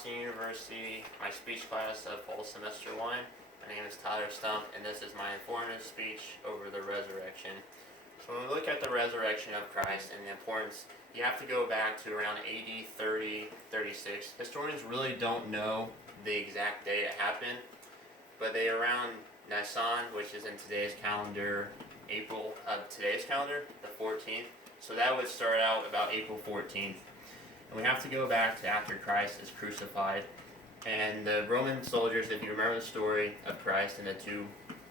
Wisconsin University, my speech class of fall semester 1. My name is Tyler Stump, and this is my informative speech over the resurrection. So when we look at the resurrection of Christ and the importance, you have to go back to around AD 30, 36. Historians really don't know the exact day it happened, but they around Nisan, which is in today's calendar, April of today's calendar, the 14th. So that would start out about April 14th. And we have to go back to after Christ is crucified. And the Roman soldiers, if you remember the story of Christ and the two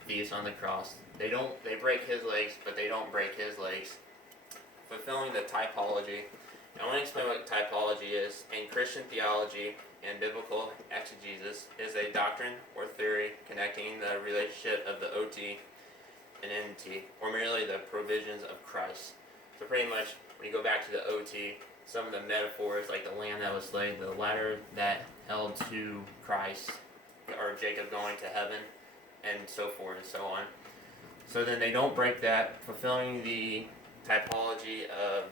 thieves on the cross, they break his legs, but they don't break his legs, fulfilling the typology. And I want to explain what typology is. In Christian theology and biblical exegesis is a doctrine or theory connecting the relationship of the OT and NT, or merely the provisions of Christ. So pretty much, when you go back to the OT, some of the metaphors, like the lamb that was slain, the ladder that held to Christ, or Jacob going to heaven, and so forth and so on. So then they don't break that, fulfilling the typology of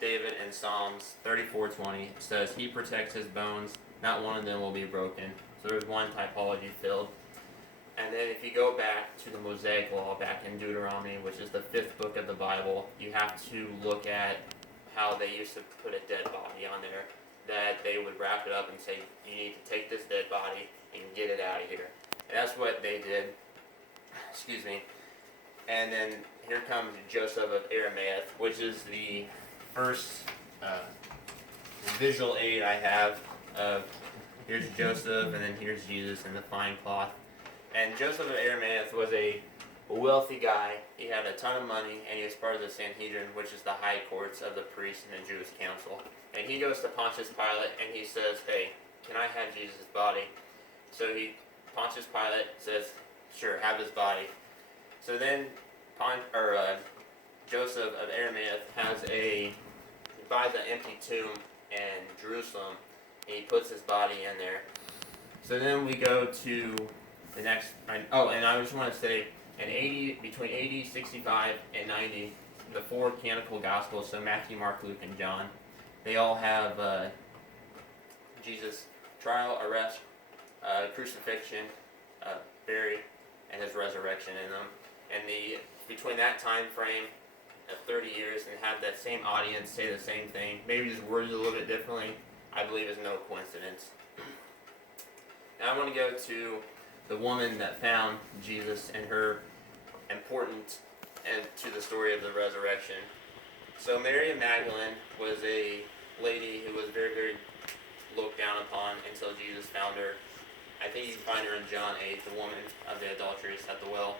David in Psalms 34:20. It says, "He protects his bones, not one of them will be broken." So there's one typology filled. And then if you go back to the Mosaic Law, back in Deuteronomy, which is the 5th book of the Bible, you have to look at how they used to put a dead body on there, that they would wrap it up and say, you need to take this dead body and get it out of here. And that's what they did. Excuse me. And then here comes Joseph of Arimathea, which is the first visual aid I have of here's Joseph and then here's Jesus in the fine cloth. And Joseph of Arimathea was a wealthy guy. He had a ton of money, and he was part of the Sanhedrin, which is the high courts of the priests and the Jewish council. And he goes to Pontius Pilate, and he says, "Hey, can I have Jesus' body?" So Pontius Pilate says, "Sure, have his body." So then Joseph of Arimathea he buys an empty tomb in Jerusalem, and he puts his body in there. So then we go to the next. And I just want to say, between 80, 65, and 90, the 4 canonical Gospels, so Matthew, Mark, Luke, and John, they all have Jesus' trial, arrest, crucifixion, buried, and his resurrection in them. And between that time frame of 30 years and have that same audience say the same thing, maybe just worded a little bit differently, I believe is no coincidence. Now I want to go to the woman that found Jesus and her importance to the story of the resurrection. So Mary of Magdalene was a lady who was very, very looked down upon until Jesus found her. I think you can find her in John 8, the woman of the adulteress at the well.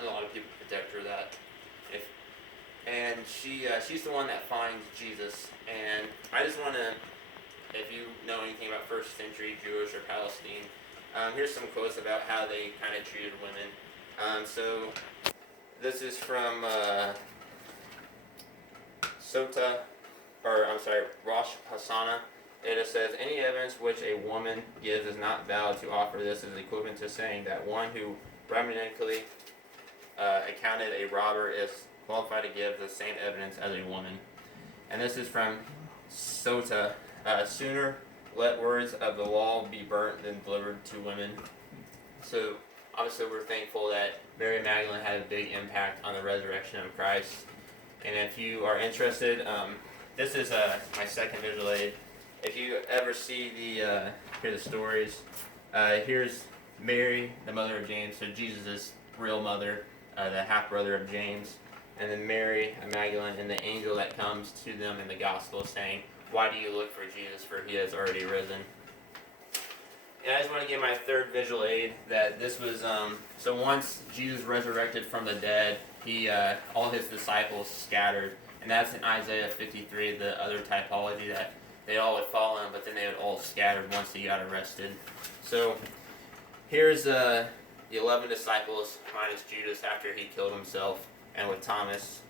A lot of people protect her that. She's the one that finds Jesus. And I just want to, if you know anything about first century Jewish or Palestine, here's some quotes about how they kind of treated women. So this is from Rosh Hashanah. It says, "Any evidence which a woman gives is not valid to offer. This is equivalent to saying that one who rabbinically accounted a robber is qualified to give the same evidence as a woman." And this is from Sota. "Sooner let words of the law be burnt than delivered to women." So obviously we're thankful that Mary Magdalene had a big impact on the resurrection of Christ. And if you are interested, this is my second visual aid. If you ever see hear the stories, here's Mary, the mother of James, so Jesus' real mother, the half-brother of James, and then Mary Magdalene and the angel that comes to them in the gospel saying, "Why do you look for Jesus, for he has already risen?" And I just want to give my third visual aid, that this was, so once Jesus resurrected from the dead, all his disciples scattered. And that's in Isaiah 53, the other typology, that they all would follow him, but then they would all scatter once he got arrested. So here's the 11 disciples minus Judas after he killed himself, and with Thomas.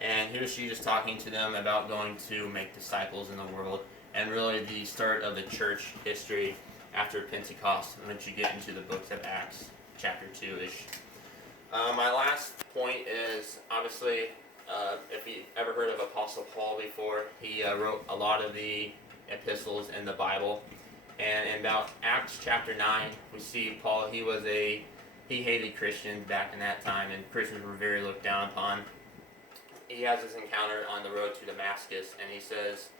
And here's Jesus talking to them about going to make disciples in the world, and really the start of the church history after Pentecost, once you get into the books of Acts, chapter 2-ish. My last point is, obviously, if you ever heard of Apostle Paul before, he wrote a lot of the epistles in the Bible. And in about Acts chapter 9, we see Paul, he hated Christians back in that time, and Christians were very looked down upon. He has this encounter on the road to Damascus, and he says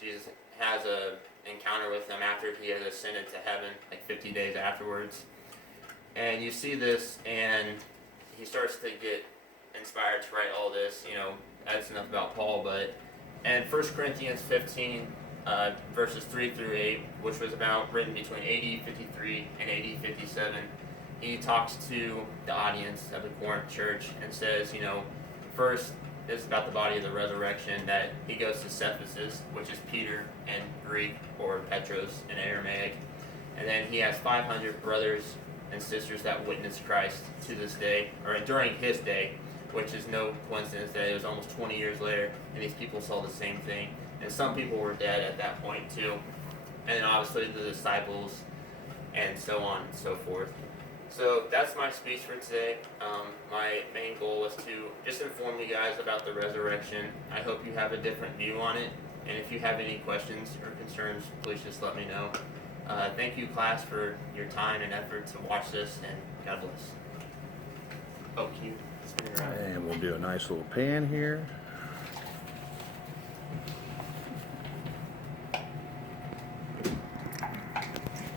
Jesus has a encounter with him after he has ascended to heaven, like 50 days afterwards. And you see this, and he starts to get inspired to write all this. That's enough about Paul, but in 1 Corinthians 15, verses 3 through 8, which was written between AD 53 and AD 57, he talks to the audience of the Corinth church and says, first, it's about the body of the resurrection, that he goes to Cephesus, which is Peter in Greek, or Petros in Aramaic, and then he has 500 brothers and sisters that witnessed Christ to this day, or during his day, which is no coincidence that it was almost 20 years later, and these people saw the same thing. And some people were dead at that point too. And then obviously the disciples, and so on and so forth. So that's my speech for today. My main goal was to just inform you guys about the resurrection. I hope you have a different view on it. And if you have any questions or concerns, please just let me know. Thank you, class, for your time and effort to watch this, and God bless. Oh, can you spin it around? And we'll do a nice little pan here.